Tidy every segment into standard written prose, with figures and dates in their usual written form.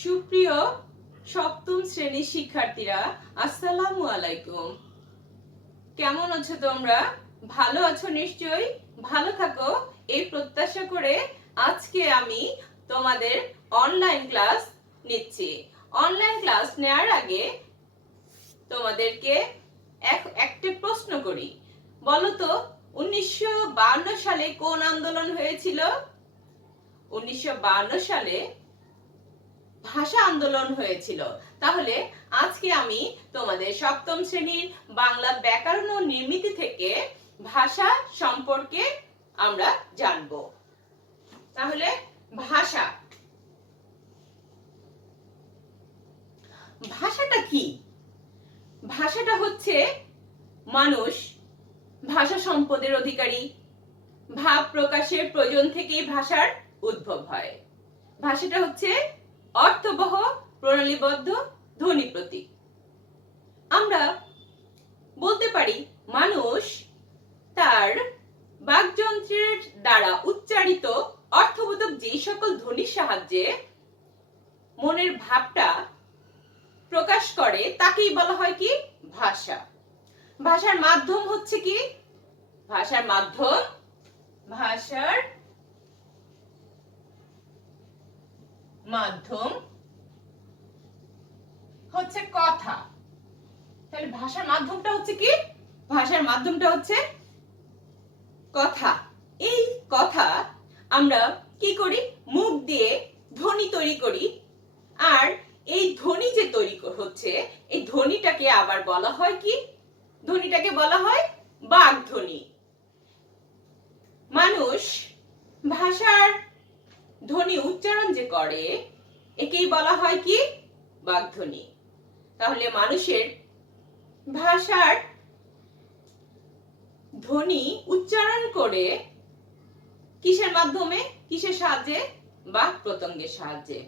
সুপ্রিয় সপ্তম শ্রেণীর শিক্ষার্থীরা, আসসালামু আলাইকুম। কেমন আছো তোমরা? ভালো আছো নিশ্চয়ই। ভালো থাকো এই প্রত্যাশা করে আজকে আমি তোমাদের অনলাইন ক্লাস নিচ্ছি। অনলাইন ক্লাস নেওয়ার আগে তোমাদেরকে একটা প্রশ্ন করি। বলো তো, 1952 সালে কোন আন্দোলন হয়েছিল? 1952 সালে ভাষা আন্দোলন হয়েছিল। তাহলে আজকে আমি তোমাদের সপ্তম শ্রেণীর বাংলা ব্যাকরণ ও নির্মিতি থেকে ভাষা সম্পর্কে আমরা জানব। তাহলে ভাষা, ভাষাটা কি? ভাষাটা হচ্ছে মানুষ ভাষা সম্পদের অধিকারী। ভাব প্রকাশের প্রয়োজন থেকেই ভাষার উদ্ভব হয়। ভাষাটা হচ্ছে অর্থবহ, প্রণালীবদ্ধ, ধ্বনি প্রতীক। আমরা বলতে পারি মানুষ তার বাকযন্ত্রের দ্বারা উচ্চারিত অর্থবোধক যে সকল ধ্বনির সাহায্যে মনের ভাবটা প্রকাশ করে তাকেই বলা হয় কি? ভাষা। ভাষার মাধ্যম হচ্ছে কি? ভাষার মাধ্যম হচ্ছে কথা। তাহলে ভাষার মাধ্যমটা হচ্ছে কি? ভাষার মাধ্যমটা হচ্ছে কথা। এই কথা আমরা কি করি? মুখ দিয়ে ধ্বনি তৈরি করি। আর এই ধ্বনি যে তৈরি হচ্ছে, এই ধ্বনিটাকে আবার বলা হয় কি? ধ্বনিটাকে বলা হয় বাকধ্বনি। মানুষ ভাষার ধ্বনি উচ্চারণ যে করে একেই বলা হয় কি? বাকধ্বনি। তাহলে মানুষের ভাষার ধ্বনি উচ্চারণ করে কিসের মাধ্যমে, কিসের সাহায্যে? বাক প্রত্যঙ্গের সাহায্যে।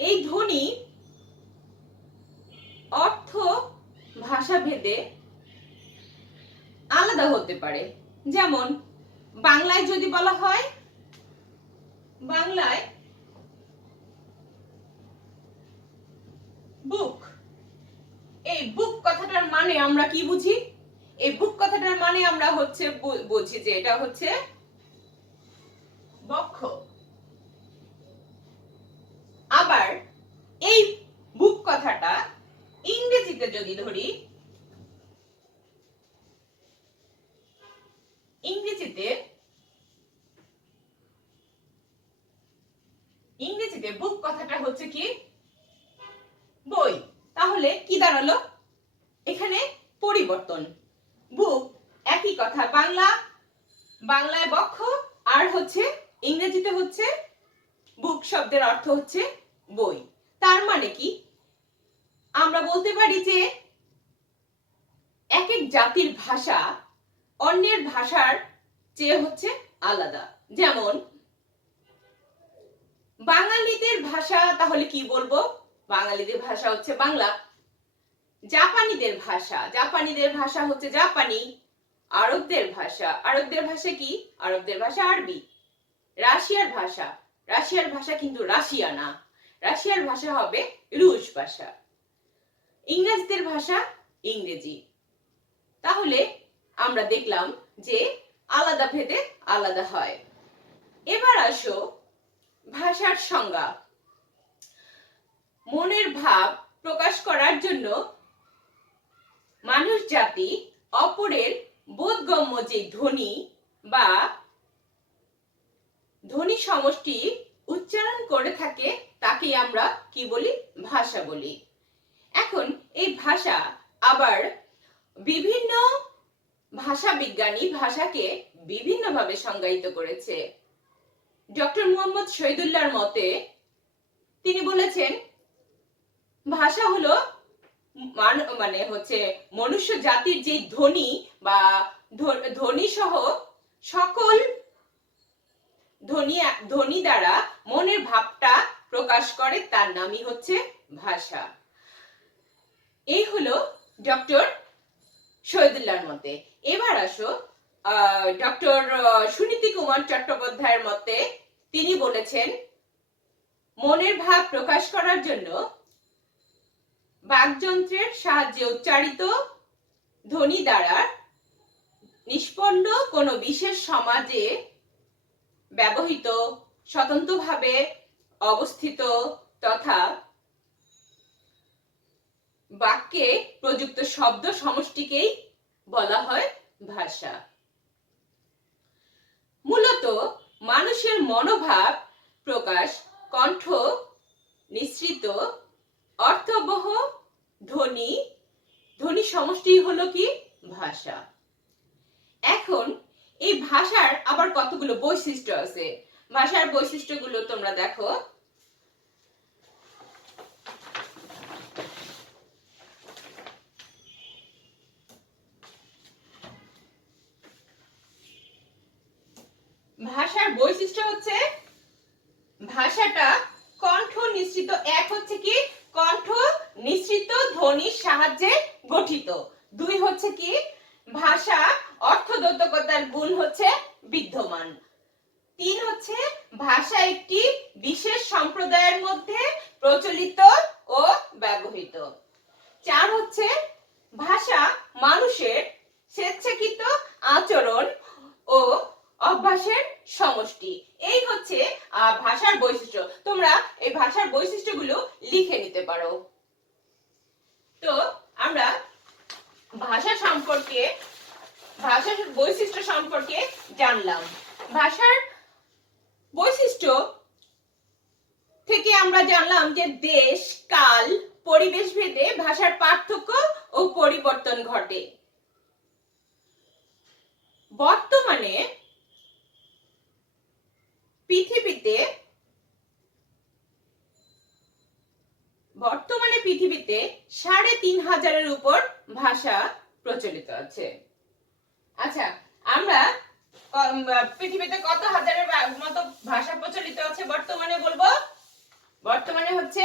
এই ধ্বনি অর্থ ভাষা ভেদে আলাদা হতে পারে। যেমন বাংলায় যদি বলা হয়, বাংলায় বুক, এই বুক কথাটার মানে আমরা কি বুঝি? এই বুক কথাটার মানে আমরা হচ্ছে বুঝি যে এটা হচ্ছে বক্ষ। আবার এই বুক কথাটা ইংরেজিতে যদি ধরি, ইংরেজিতে বুক কথাটা হচ্ছে কি? বই। তাহলে কি দাঁড়ালো? এখানে পরিবর্তন। বুক একই কথা, বাংলায় বক্ষ, আর হচ্ছে ইংরেজিতে হচ্ছে বুক শব্দের অর্থ হচ্ছে বই। তার মানে কি? আমরা বলতে পারি যে এক এক জাতির ভাষা অন্যের ভাষার চেয়ে হচ্ছে আলাদা। যেমন বাঙালিদের ভাষা, তাহলে কি বলবো? বাঙালিদের ভাষা হচ্ছে বাংলা। জাপানিদের ভাষা হচ্ছে জাপানি। আরবদের ভাষা কি? আরবদের ভাষা আরবি। রাশিয়ার ভাষা কিন্তু রাশিয়া না, রাশিয়ার ভাষা হবে রুশ ভাষা। ইংরেজদের ভাষা ইংরেজি। তাহলে আমরা দেখলাম যে আলাদা ভেদে আলাদা হয়। এবার আসো ভাষার সংজ্ঞা। মনের ভাব প্রকাশ করার জন্য মানুষ জাতি অপরের বোধগম্য যে ধ্বনি বা ধ্বনি সমষ্টি উচ্চারণ করে থাকে তাকে আমরা কি বলি? ভাষা বলি। এখন এই ভাষা আবার বিভিন্ন ভাষা বিজ্ঞানী ভাষাকে বিভিন্নভাবে সংজ্ঞায়িত করেছে। ডক্টর মুহাম্মদ শহীদুল্লাহর মতে তিনি বলেছেন ভাষা হলো মানে হচ্ছে মনুষ্য জাতির যে ধ্বনি বা ধ্বনি সহ সকল ধ্বনি দ্বারা মনের ভাবটা প্রকাশ করে, তার নামই হচ্ছে ভাষা। এই হলো ডক্টর শহীদুল্লাহর মতে। এবার আসো ডক্টর সুনীতি কুমার চট্টোপাধ্যায়ের মতে। তিনি বলেছেন মনের ভাব প্রকাশ করার জন্য বাকযন্ত্রের সাহায্যে উচ্চারিত ধ্বনি দ্বারা নিষ্পন্ন কোনো বিশেষ সমাজে ব্যবহৃত স্বতন্ত্রভাবে অবস্থিত তথা বাক্যে প্রযুক্ত শব্দ সমষ্টিকেই বলা হয় ভাষা। মূলত মানুষের মনোভাব প্রকাশ কণ্ঠ নিঃসৃত অর্থবহ ধ্বনি সমষ্টি হলো কি ভাষা। এখন এই ভাষার আবার কতগুলো বৈশিষ্ট্য আছে। ভাষার বৈশিষ্ট্যগুলো তোমরা দেখো। ভাষার বৈশিষ্ট্য হচ্ছে ভাষাটা কণ্ঠ নিঃসৃত, এক হচ্ছে কি কণ্ঠ নিঃসৃত ধ্বনির সাহায্যে গঠিত, দুই হচ্ছে কি ভাষা অর্থদ্যোতকতার গুণ হচ্ছে বিদ্যমান, তিন হচ্ছে ভাষা একটি বিশেষ সম্প্রদায়ের মধ্যে প্রচলিত ও ব্যবহৃত, চার হচ্ছে ভাষা মানুষের স্বেচ্ছাকৃত আচরণ ও অভ্যাসের সমষ্টি। এই হচ্ছে ভাষার বৈশিষ্ট্য। তোমরা এই ভাষার বৈশিষ্ট্যগুলো লিখে নিতে পারো। তো আমরা ভাষার বৈশিষ্ট্য সম্পর্কে জানলাম। ভাষার বৈশিষ্ট্য থেকে আমরা জানলাম যে দেশ কাল পরিবেশ ভেদে ভাষার পার্থক্য ও পরিবর্তন ঘটে। বর্তমানে পৃথিবীতে ৩৫,০০০-এর উপর ভাষা প্রচলিত আছে। আচ্ছা, আমরা পৃথিবীতে কত হাজারের মতো ভাষা প্রচলিত আছে বর্তমানে বলবো? বর্তমানে হচ্ছে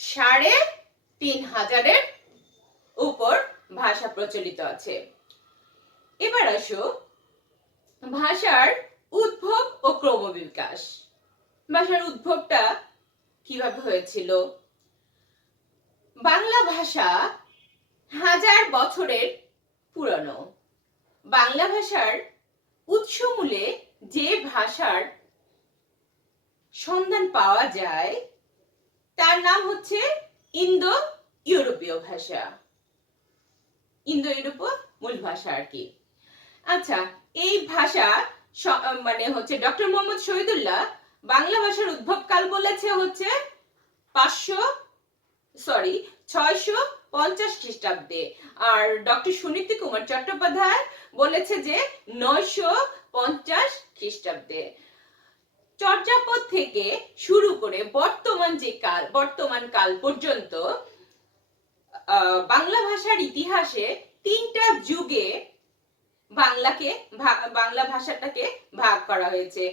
৩৫,০০০-এর উপর ভাষা প্রচলিত আছে। এবার আসো ভাষার উদ্ভব ও ক্রমবিকাশ। ভাষার উদ্ভবটা কিভাবে হয়েছিল? বাংলা ভাষা ১০০০ বছরের পুরনো। বাংলা ভাষার উৎসমূলে যে ভাষার সন্ধান পাওয়া যায় তার নাম হচ্ছে ইন্দো ইউরোপীয় ভাষা, ইন্দো ইউরোপীয় মূল ভাষা আর কি। আচ্ছা, এই ভাষা মানে হচ্ছে ডক্টর মোহাম্মদ শহীদুল্লাহ বাংলা ভাষার উদ্ভবকাল বলেছে হচ্ছে ৬৫০ খ্রিস্টাব্দে, আর ডক্টর সুনীতি কুমার চট্টোপাধ্যায় বলেছে যে ৯৫০ খ্রিস্টাব্দে। চর্যাপদ থেকে শুরু করে বর্তমান কাল পর্যন্ত বাংলা ভাষার ইতিহাসে ৩টা যুগে বাংলা ভাষাটাকে ভাগ করা হয়েছে।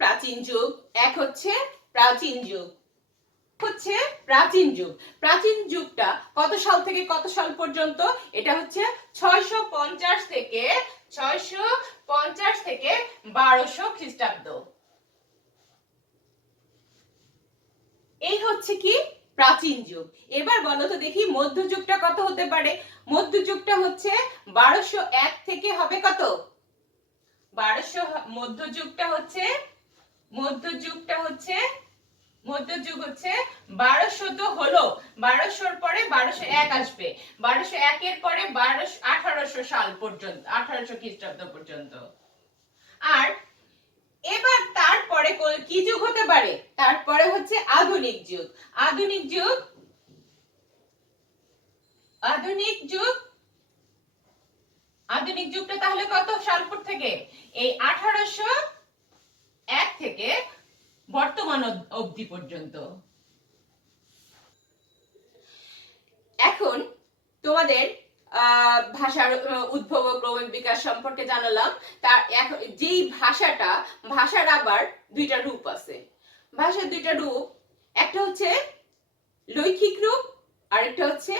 প্রাচীন যুগ, এক হচ্ছে প্রাচীন যুগ, প্রাচীন যুগটা কত সাল থেকে কত সাল পর্যন্ত? এটা হচ্ছে ৬৫০ থেকে ১২০০ খ্রিস্টাব্দ। এই হচ্ছে কি প্রাচীন যুগ। এবার বলো তো দেখি মধ্যযুগটা কত হতে পারে? মধ্যযুগটা হচ্ছে ১২০১ থেকে হবে কত? মধ্যযুগ হচ্ছে ১২০০ তো হলো, ১২০০-র পরে ১২০১ আসবে, ১২০১-এর পরে ১৮০০ সাল পর্যন্ত, ১৮০০ খ্রিস্টাব্দ পর্যন্ত। আর এবার তারপরে কি যুগ হতে পারে? তারপরে হচ্ছে আধুনিক যুগ। আধুনিক যুগটা তাহলে কত সাল থেকে? এই ১৮০১ থেকে বর্তমান অবধি পর্যন্ত। এখন তোমাদের ভাষার উদ্ভব ও ক্রমবিকাশ সম্পর্কে জানালাম। তার যেই ভাষার আবার দুইটা রূপ আছে। ভাষার দুইটা রূপ, একটা হচ্ছে লৈখিক রূপ আর একটা হচ্ছে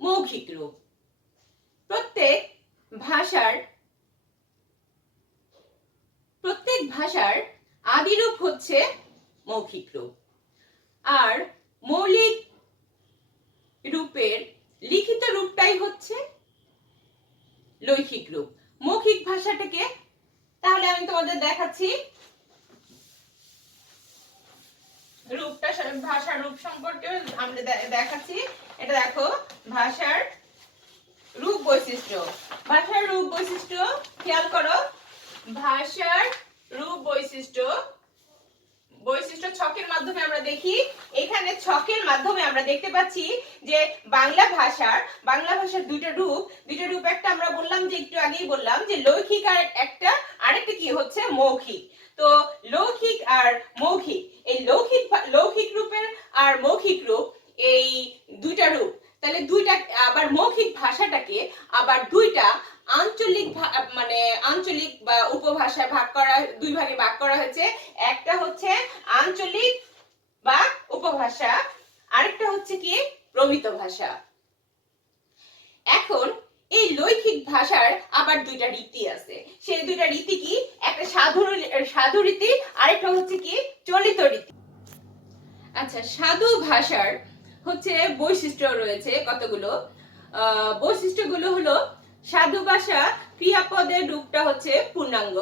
মৌখিক রূপ। প্রত্যেক ভাষার আদি রূপ হচ্ছে মৌখিক রূপ, আর মৌলিক রূপের লিখিত রূপটাই হচ্ছে লৈখিক রূপ। মৌখিক ভাষাটাকে তাহলে আমি তোমাদের দেখাচ্ছি রূপটা, ভাষার রূপ সম্পর্কে আমরা দেখাচ্ছি। এটা দেখো ভাষার রূপ বৈশিষ্ট্য। ভাষার রূপ বৈশিষ্ট্য খেয়াল করো, ভাষার রূপ বৈশিষ্ট্য ছকের মাধ্যমে আমরা দেখি। এখানে ছকের মাধ্যমে আমরা দেখতে পাচ্ছি যে বাংলা ভাষার দুইটা রূপ, একটা আমরা বললাম যে একটু আগেই বললাম যে লৈখিক, আর আরেকটা কি হচ্ছে মৌখিক। তো লৌকিক আর মৌখিক, এই লৌকিক রূপের আর মৌখিক রূপ, এই দুইটা রূপ, তাহলে দুইটা আবার মৌখিক ভাষাটাকে আবার দুইটা আঞ্চলিক বা উপভাষায় দুই ভাগে ভাগ করা হয়েছে। একটা হচ্ছে আঞ্চলিক বা উপভাষা, আরেকটা হচ্ছে কি প্রমিত ভাষা। এখন এই লৈখিক ভাষার আবার দুইটা রীতি আছে। সেই দুইটা রীতি কি, একটা সাধু রীতি, আরেকটা হচ্ছে কি চলিত রীতি। আচ্ছা, সাধু ভাষার হচ্ছে বৈশিষ্ট্য রয়েছে কতগুলো। বৈশিষ্ট্যগুলো হলো, সাধু ভাষা ক্রিয়াপদের রূপটা হচ্ছে পূর্ণাঙ্গ।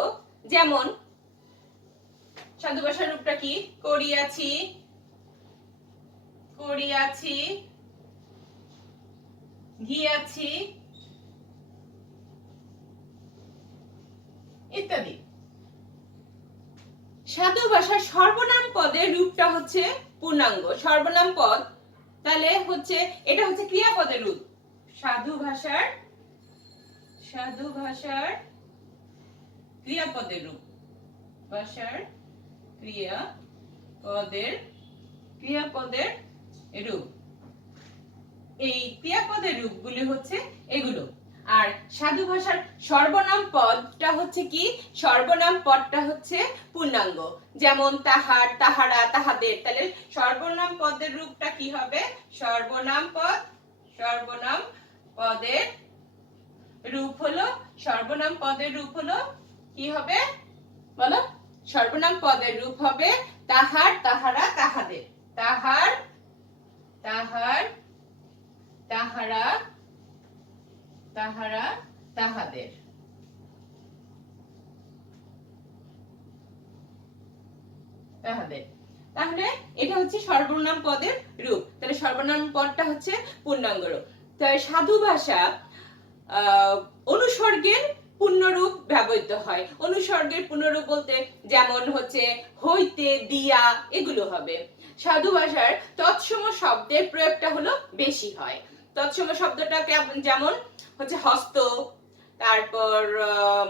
যেমন সাধু ভাষার রূপটা কি, করিয়াছি, গিয়াছি ইত্যাদি। সাধু ভাষার সর্বনাম পদের রূপটা হচ্ছে পূর্ণাঙ্গ। সর্বনাম পদ তাহলে হচ্ছে এটা হচ্ছে ক্রিয়াপদের রূপ। সাধু ভাষার ক্রিয়াপদের রূপ, ভাষার ক্রিয়াপদের রূপ, এই ক্রিয়াপদের রূপগুলি হচ্ছে এগুলো। আর সাধু ভাষার সর্বনাম পদটা হচ্ছে কি, সর্বনাম পদটা হচ্ছে পূর্ণাঙ্গ। যেমন তাহার, তাহারা, তাহাদের, তাহলে সর্বনাম পদের রূপটা কি হবে, সর্বনাম পদের রূপ হলো কি হবে বলো, সর্বনাম পদের রূপ হবে তাহার, তাহারা, তাহাদের। তাহার, তাহারা, তাহাদের। তাহলে এটা হচ্ছে সর্বনাম পদের রূপ। তাহলে সর্বনাম পদটা হচ্ছে পূর্ণাঙ্গ রূপ। তাই সাধু ভাষা অনুসর্গের পূর্ণরূপ ব্যবহৃত হয়। অনুসর্গের পূর্ণরূপ বলতে যেমন হচ্ছে হইতে, দিয়া, এগুলো হবে। সাধু ভাষার তৎসম শব্দের প্রয়োগটা হলো বেশি হয়। তৎসম শব্দটা যেমন হচ্ছে হস্ত, তারপর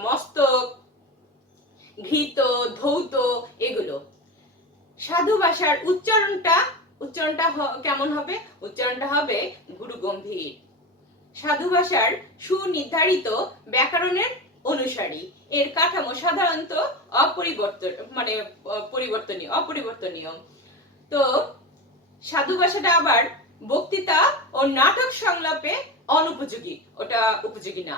মস্তক, ঘৃত, ধৌত, এগুলো। সাধু ভাষার উচ্চারণটা কেমন হবে, উচ্চারণটা হবে গুরু গম্ভীর। সাধু ভাষার সুনির্ধারিত ব্যাকরণের অনুসারী, এর কাঠামো সাধারণত অপরিবর্তনীয়। তো সাধু ভাষাটা আবার বক্তৃতা ও নাটক সংলাপে অনুপযোগী, ওটা উপযোগী না।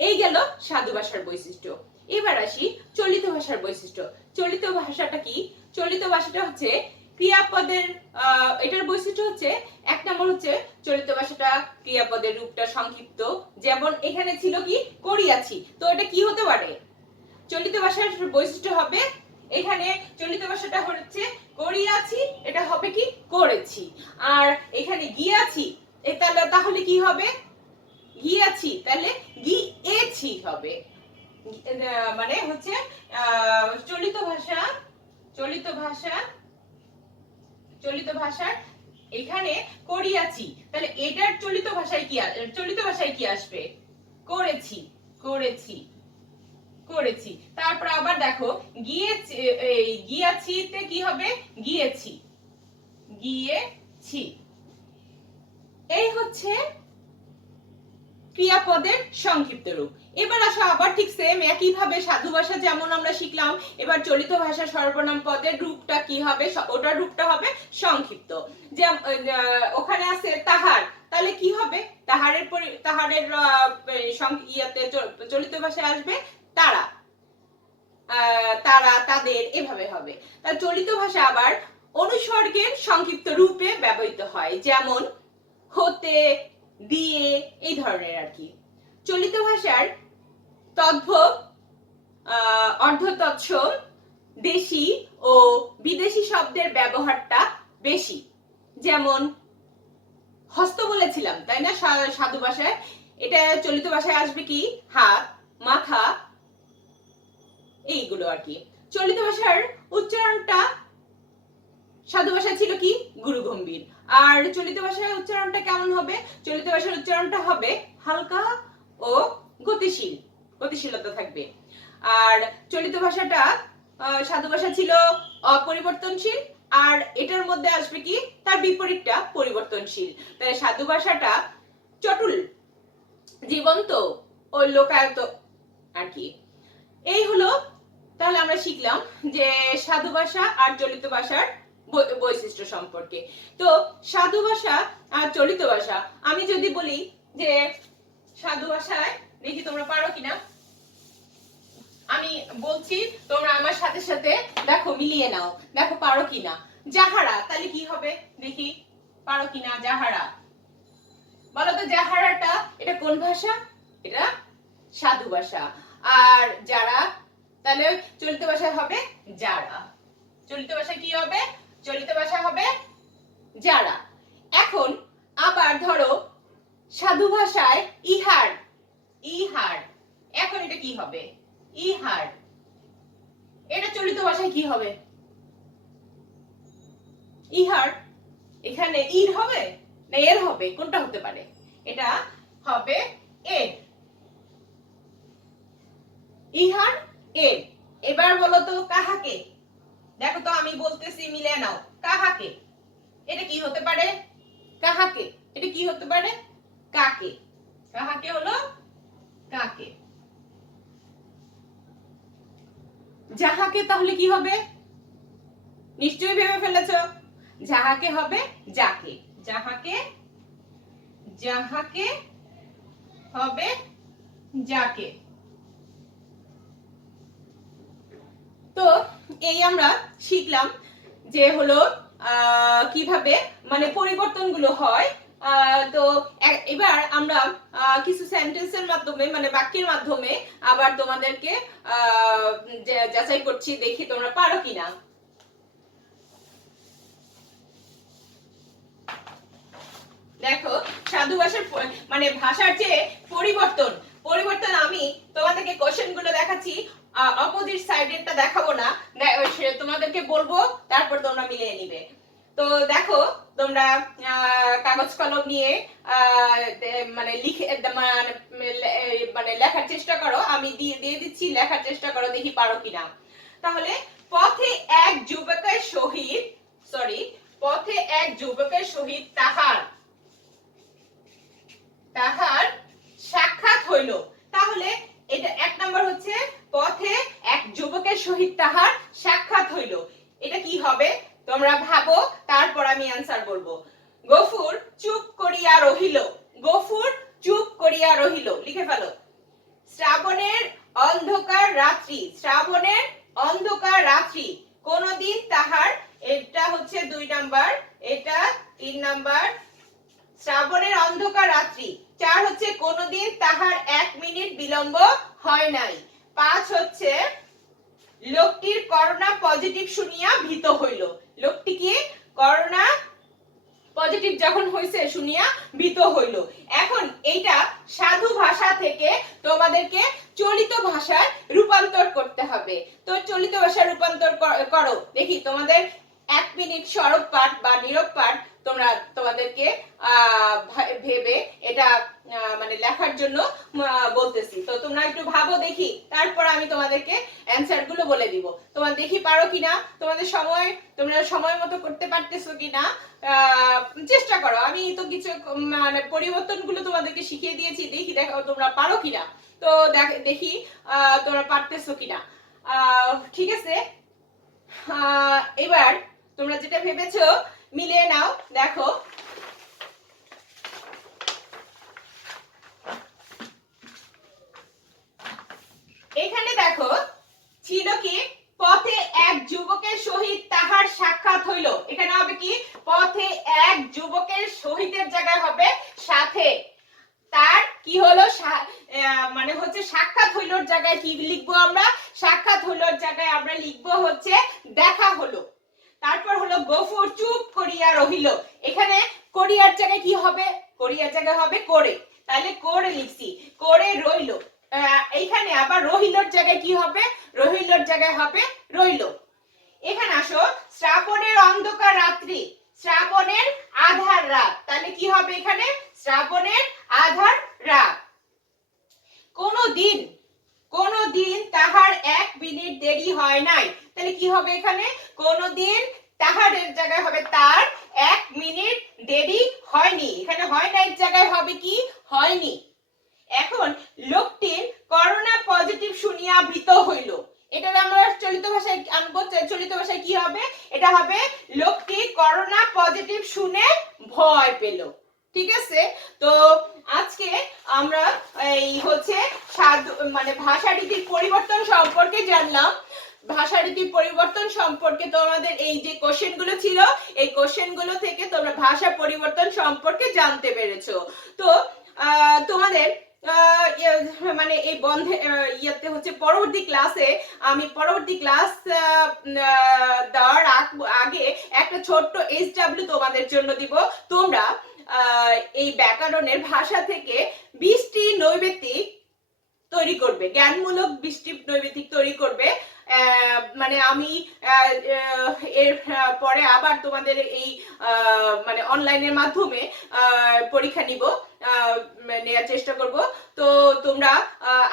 এই গেল সাধু ভাষার বৈশিষ্ট্য। এবার আসি চলিত ভাষার বৈশিষ্ট্য। চলিত ভাষাটা কি, চলিত ভাষাটা হচ্ছে ক্রিয়াপদের, এটার বৈশিষ্ট্য হচ্ছে এক নম্বর হচ্ছে চলিত ভাষাটা ক্রিয়াপদের রূপটা সংক্ষিপ্ত। যেমন এখানে ছিল কি করিয়াছি, তো এটা কি হতে পারে, চলিত ভাষার বৈশিষ্ট্য হবে, এখানে চলিত ভাষাটা হচ্ছে করিয়াছি, এটা হবে কি করেছি। আর এখানে গিয়াছি, তাহলে কি হবে, গিয়াছি, তাহলে গিয়েছি হবে। মানে হচ্ছে চলিত ভাষার এখানে করিয়াছি, তাহলে এটার চলিত ভাষায় কি আসবে, করেছি। তারপর আবার দেখো গিয়াছিতে কি হবে, গিয়েছি। এই হচ্ছে ক্রিয়াপদের সংক্ষিপ্ত রূপ। এবার আসো আবার ঠিক সেম একই ভাবে সাধু ভাষা যেমন আমরা শিখলাম, এবার চলিত ভাষা সর্বনাম পদের রূপটা কি হবে, ওটার রূপটা হবে সংক্ষিপ্ত। যে ওখানে আছে তাহার, তাহলে কি হবে, তাহারের চলিত ভাষায় আসবে তারা। তারা, তাদের, এভাবে হবে। তার চলিত ভাষা আবার অনুসর্গের সংক্ষিপ্ত রূপে ব্যবহৃত হয়, যেমন হতে, দিয়ে, এই ধরনের আর কি। চলিত ভাষার তদ্ভব, অর্ধতৎসম, দেশি ও বিদেশি শব্দের ব্যবহারটা বেশি, যেমন হস্ত বলেছিলাম তাই না সাধু ভাষায়, এটা চলিত ভাষায় আসবে কি হাত, মাথা, এইগুলো আর কি। চলিত ভাষার উচ্চারণটা সাধু ভাষায় ছিল কি গুরু গম্ভীর, আর চলিত ভাষায় উচ্চারণটা কেমন হবে? চলিত ভাষার উচ্চারণটা হবে হালকা ও গতিশীল, গতিশীলতা থাকবে। আর চলিত ভাষাটা সাধু ভাষা ছিল অপরিবর্তনশীল, আর এটার মধ্যে আসবে কি তার বিপরীতটা পরিবর্তনশীল। তাই সাধু ভাষাটা চটুল, জীবন্ত ও লোকায়ত আর কি। এই হলো, তাহলে আমরা শিখলাম যে সাধু ভাষা আর চলিত ভাষার বৈশিষ্ট্য সম্পর্কে। তো সাধু ভাষা আর চলিত ভাষা, আমি যদি বলি যে সাধু ভাষায়, দেখি তোমরা পারো কিনা, আমি বলছি তোমরা আমার সাথে সাথে দেখো মিলিয়ে নাও, দেখো পারো কিনা। যাহারা, তাহলে কি হবে দেখি পারো কিনা। যাহারা, বলো তো যাহারাটা এটা কোন ভাষা? এটা সাধু ভাষা। আর যারা, তাহলে চলিত ভাষায় হবে যারা। চলিত ভাষায় কি হবে? চলিত ভাষা হবে যারা। এখন আবার ধরো সাধু ভাষায় ইহার, ইহার, এখন এটা কি হবে? ইহার, এটা চলিত ভাষায় কি হবে? ইহার, এখানে ইর হবে না এর হবে? কোনটা হতে পারে? এটা হবে এর। ইহার, এর। এবার বলো তো কাহাকে, দেখো তো আমি বলতেছি মিলে নাও, কাহাকে, এটা কি হতে পারে? কাহাকে, এটা কি হতে পারে? কাকে। কাহাকে হলো কাকে। যাহাকে তাহলে কি হবে? নিশ্চয়ই ভেবে ফেলেছো, যাহাকে হবে যাকে। যাহাকে, যাহাকে হবে যাকে। তো এই আমরা শিখলাম যে হলো কিভাবে মানে পরিবর্তনগুলো হয়। তো এবার আমরা কিছু সেন্টেন্সের মাধ্যমে মানে বাক্যের মাধ্যমে আবার তোমাদেরকে যাচাই করছি, দেখি তোমরা পারো কিনা। দেখো সাধু ভাষার মানে ভাষার যে পরিবর্তন, পরিবর্তন আমি তোমাদেরকে কোশ্চেন গুলো দেখাচ্ছি, অপোজিট সাইডেরটা দেখাবো না, তোমাদেরকে বলবো, তারপর তোমরা মিলিয়ে নিবে। তো দেখো তোমরা কাগজ কলম নিয়ে মানে লিখে মানে লেখার চেষ্টা করো, আমি দিয়ে দিচ্ছি, লেখার চেষ্টা করো, দেখি পারো কিনা। তাহলে পথে এক যুবকের সহিত, সরি, পথে এক যুবকের সহিত তাহার, তাহার সাক্ষাৎ হইল। তাহলে এটা এক নাম্বার হচ্ছে পথে এক যুবকের সহিত তাহার সাক্ষাৎ হইল। এটা কি হবে তোমরা ভাবো, তারপর আমি অ্যানসার বলবো। গফুর চুপ করিয়া রহিল, গফুর চুপ করিয়া রহিল, লিখে ফেলো। শ্রাবণের অন্ধকার রাত্রি, শ্রাবণের অন্ধকার রাত্রি, কোনদিন তাহার, এটা হচ্ছে 2 নাম্বার, এটা 3 নাম্বার। শ্রাবণের অন্ধকার রাত্রি। 4 হচ্ছে কোনদিন তাহার 1 মিনিট বিলম্ব হয় নাই। 5 হচ্ছে লোকটির করোনা পজিটিভ শুনিয়া ভীত হইল, লোকটি কি করোনা পজিটিভ যখন হইছে শুনিয়া ভীত হইল। এখন এইটা সাধু ভাষা থেকে তোমাদেরকে চলিত ভাষায় রূপান্তর করতে হবে। তো চলিত ভাষায় রূপান্তর করো, দেখি তোমাদের 1 মিনিট সরব পাঠ বা নীরব পাঠ তোমরা তোমাদেরকে ভেবে এটা মানে লেখার জন্য বলতেছি। তো তোমরা একটু ভাবো দেখি, তারপর আমি তোমাদেরকে অ্যানসার গুলো বলে দিব। তোমরা দেখি পারো কিনা, তোমাদের সময়, তোমরা সময় মতো করতে পারতেছো কিনা চেষ্টা করো। আমি তো কিছু মানে পরিবর্তনগুলো তোমাদেরকে শিখিয়ে দিয়েছি, দেখি দেখো তোমরা পারো কিনা। তো দেখি তোমরা পারতেছো কিনা। ঠিক আছে, এবার তোমরা যেটা ভেবেছো মিলিয়ে নাও। দেখো এখানে দেখো ছিল কি জায়গায় হবে সাথে। তার কি হলো মানে হচ্ছে সাক্ষাৎ হইলোর জায়গায় কি লিখবো আমরা? সাক্ষাৎ হইলোর জায়গায় আমরা লিখবো হচ্ছে দেখা হলো। তারপর হলো গফুর চুপ করিয়া রহিল। এখানে করিয়ার জায়গায় কি হবে? করিয়ার জায়গায় হবে করে, তাহলে করে লিখছি, করে রইল। এইখানে আবার রহিলর জায়গায় কি হবে? রহিলর জায়গায় হবে রইল। এখানে আসো, শ্রাবণের অন্ধকার রাত্রি, শ্রাবণের আধার রাত, তাহলে কি হবে এখানে? শ্রাবণের আধার রাত। কোনদিন তাহার 1 মিনিট দেরি হয় নাই, তাহলে কি হবে এখানে? কোনদিন তাহারের জায়গায় হবে তার 1 মিনিট দেরি হয়নি, এখানে হয় নাই জায়গায় হবে কি? হয়নি। এখন লোকটির করোনা পজিটিভ শুনিয়া ভীত হইল, এটা আমরা চলিত ভাষায় আনবো। চলিত ভাষায় কি হবে? এটা হবে লোকটি করোনা পজিটিভ শুনে ভয় পেল। ঠিক আছে, তো আজকে আমরা এই হচ্ছে মানে ভাষারীতির পরিবর্তন সম্পর্কে জানলাম। ভাষারীতির পরিবর্তন সম্পর্কে তোমাদের এই যে কোশ্চেন গুলো ছিল, এই কোশ্চেন গুলো থেকে তোমরা ভাষা পরিবর্তন সম্পর্কে জানতে পেরেছো। তো তোমাদের মানে এই বন্ধে ইয়াতে হচ্ছে পরবর্তী ক্লাসে আমি পরবর্তী ক্লাস দেওয়ার আগে একটা ছোট্ট SW তোমাদের জন্য দিব। তোমরা এই ব্যাকরণের ভাষা থেকে 20টি নৈবেদিক তৈরি করবে, জ্ঞানমূলক 20টি নৈবেদিক তৈরি করবে। মানে আমি এর পরে আবার তোমাদের এই মানে অনলাইনের মাধ্যমে পরীক্ষা নিব, নেওয়ার চেষ্টা করব। তো তোমরা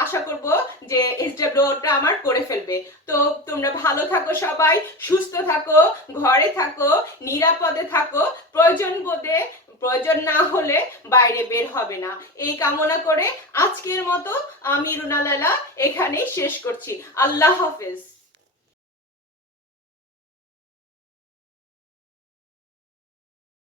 আশা করব যে SWটা আমার করে ফেলবে। তো তোমরা ভালো থাকো, সবাই সুস্থ থাকো, ঘরে থাকো, নিরাপদে থাকো, প্রয়োজন না হলে বাইরে বের হবে না, এই কামনা করে আজকের মতো আমি রুনা লায়লা এখানেই শেষ করছি। আল্লাহ হাফেজ।